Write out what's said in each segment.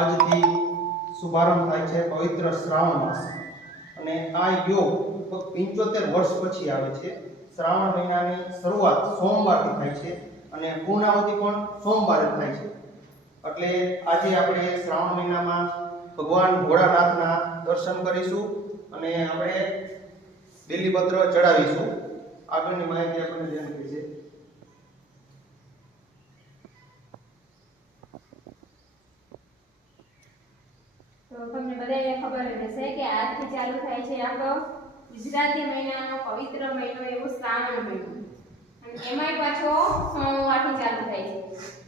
આજથી શુભારંભ થાય છે પવિત્ર શ્રાવણ માસ અને આ યોગ 75 વર્ષ પછી આવે છે। શ્રાવણ મહિનાની શરૂઆત સોમવારથી થાય છે અને પૂર્ણાહુતિ પણ સોમવારે થાય છે। એટલે આજે આપણે શ્રાવણ મહિનામાં ભગવાન ભોળાનાથના દર્શન કરીશું અને આપણે બેલીપત્ર ચડાવીશું। આગળની માહિતી આપણને જાણવી છે। તો તમને બધાને ખબર જ હશે કે આજથી ચાલુ થાય છે આપણો ગુજરાતી મહિનાનો પવિત્ર મહિનો એવો શ્રાવણ મહિનો અને એમાંય પાછો સોમવારથી ચાલુ થાય છે।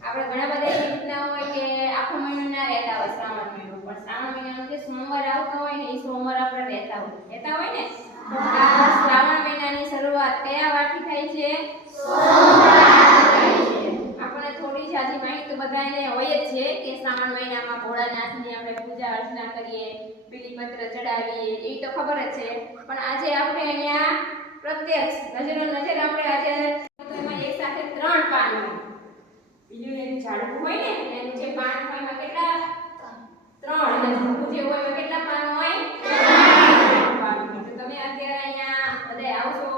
આપણે ઘણા બધા એવી રીતના હોય કે આખો મહિનો ના રહેતા હોય શ્રાવણ મહિનો, પણ શ્રાવણ મહિનાનો જે સોમવાર આવતો હોય ને એ સોમવાર આપણે રહેતા હોય ને તો આ શ્રાવણ મહિનાની શરૂઆત કયા વારથી થાય છે? આપણે થોડી જાજી માહિતી તો બધાને હોય જ છે કે શ્રાવણ મહિનામાં ભોળાનાથની આપણે પૂજા અર્ચના કરીએ, બીલીપત્ર ચડાવીએ, એ તો ખબર જ છે। પણ આજે આપણે અહીંયા પ્રત્યક્ષ નજર આપણે આજે એમાં એક સાથે 3 પાન હોય। બીજું એનું ઝાડવું હોય ને એનું જે પાન હોય એમાં કેટલા 3 અને ઝાડવું જે હોય એમાં કેટલા પાન હોય? 3 પાન હોય। તો તમે અત્યારે અહીંયા બધા આવશો,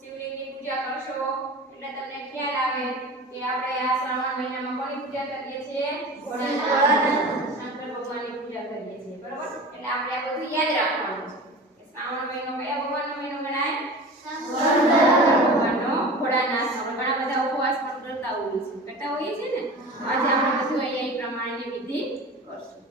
શિવલિંગની પૂજા કરશો એટલે તમને ખ્યાલ આવે કે આપણે આ શ્રાવણ મહિનામાં કોની પૂજા કરીએ છીએ? ભોળાનાથ શંકર ભગવાનની પૂજા કરીએ છીએ, બરાબર? એટલે આપણે આ બધું યાદ રાખવાનું છે કે શ્રાવણ મહિનો કયા ભગવાનનો મહિનો ગણાય? શંકર ભગવાનનો, ભોળાનાથનો। ઘણા બધા ઉપવાસ પણ કરતા હોઈએ છીએ ને। આજે આપણે બધું અહીંયા એ પ્રમાણેની વિધિ કરશું।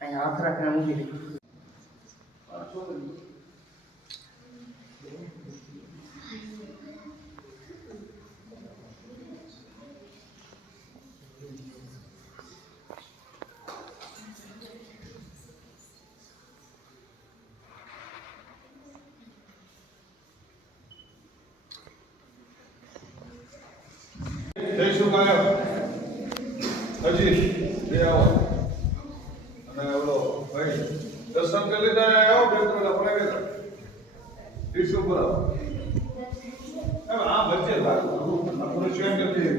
અહીંયા હાથ રાખીને મૂકી દે। જયશું કાયો હજી બે આવો અને ઓલો ભાઈ દર્શન કરી લીધા આવો બે ત્રણ આપણે ગયા ઈસુ પર આ બચ્ચે લાગ આપણે સ્વયં કરી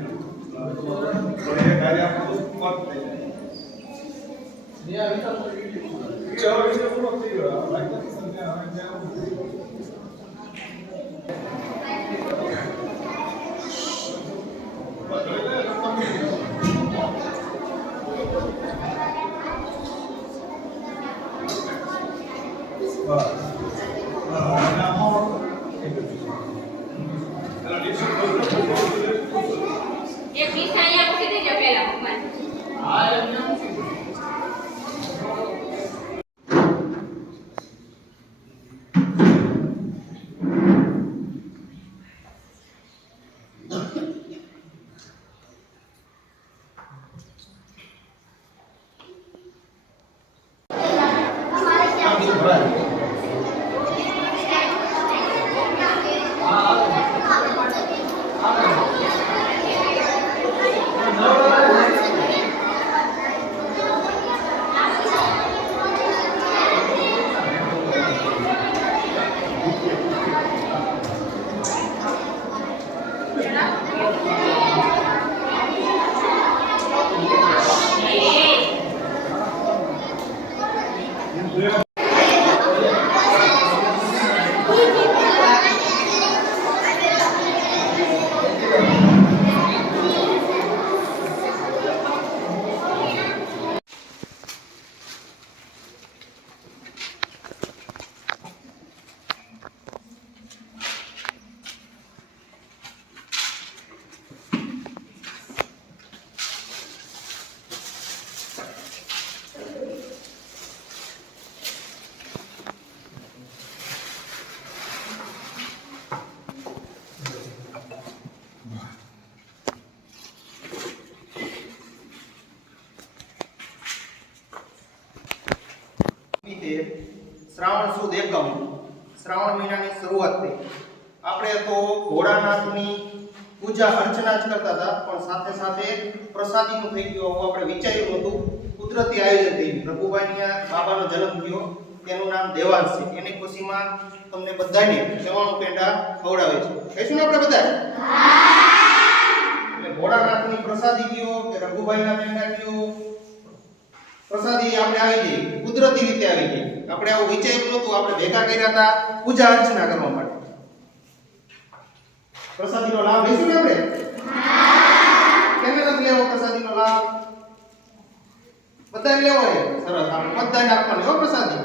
તો એ કાર્ય આપણું મત થઈ જાય ને આ વિચાર એ હવે પૂરો થઈ ગયો લાઈક સંખ્યા હવે એક પીસા અહીંયા મૂકી દેજો પહેલા ભગવાન। હા એમને મૂકી દો। શ્રાવણ સુદ એકમ, શ્રાવણ મહિનાની શરૂઆત થઈ। આપણે તો ભોળાનાથની પૂજા અર્ચના જ કરતા હતા, પણ સાથે સાથે પ્રસાદીનું થઈ ગયું આવું આપણે વિચાર્યું નહોતું. કુદરતી આયોજન થઈ ગયું. રઘુભાઈની આ બાબાનો જન્મ થયો, તેનું નામ દેવાંશ છે. એની ખુશીમાં તમને બધાને 94 પેંડા ખવડાવે છે. કહીશું ને આપણે બધા? એટલે ભોળાનાથની પ્રસાદી કયો કે રઘુભાઈના પેંડા કયો, પ્રસાદી આપણે આવી ગઈ, કુદરતી રીતે આવી ગઈ. આપણે આવું વિચાર્યું નહોતું, આપણે ભેગા કર્યા હતા પૂજા અર્ચના કરવા માટે. પ્રસાદીનો લાભ લઈશું ને આપણે? કેને નથી લેવો પ્રસાદીનો લાભ? બધાને લેવો હોય. સરસ, આપણે બધાને આપવાની હો પ્રસાદી.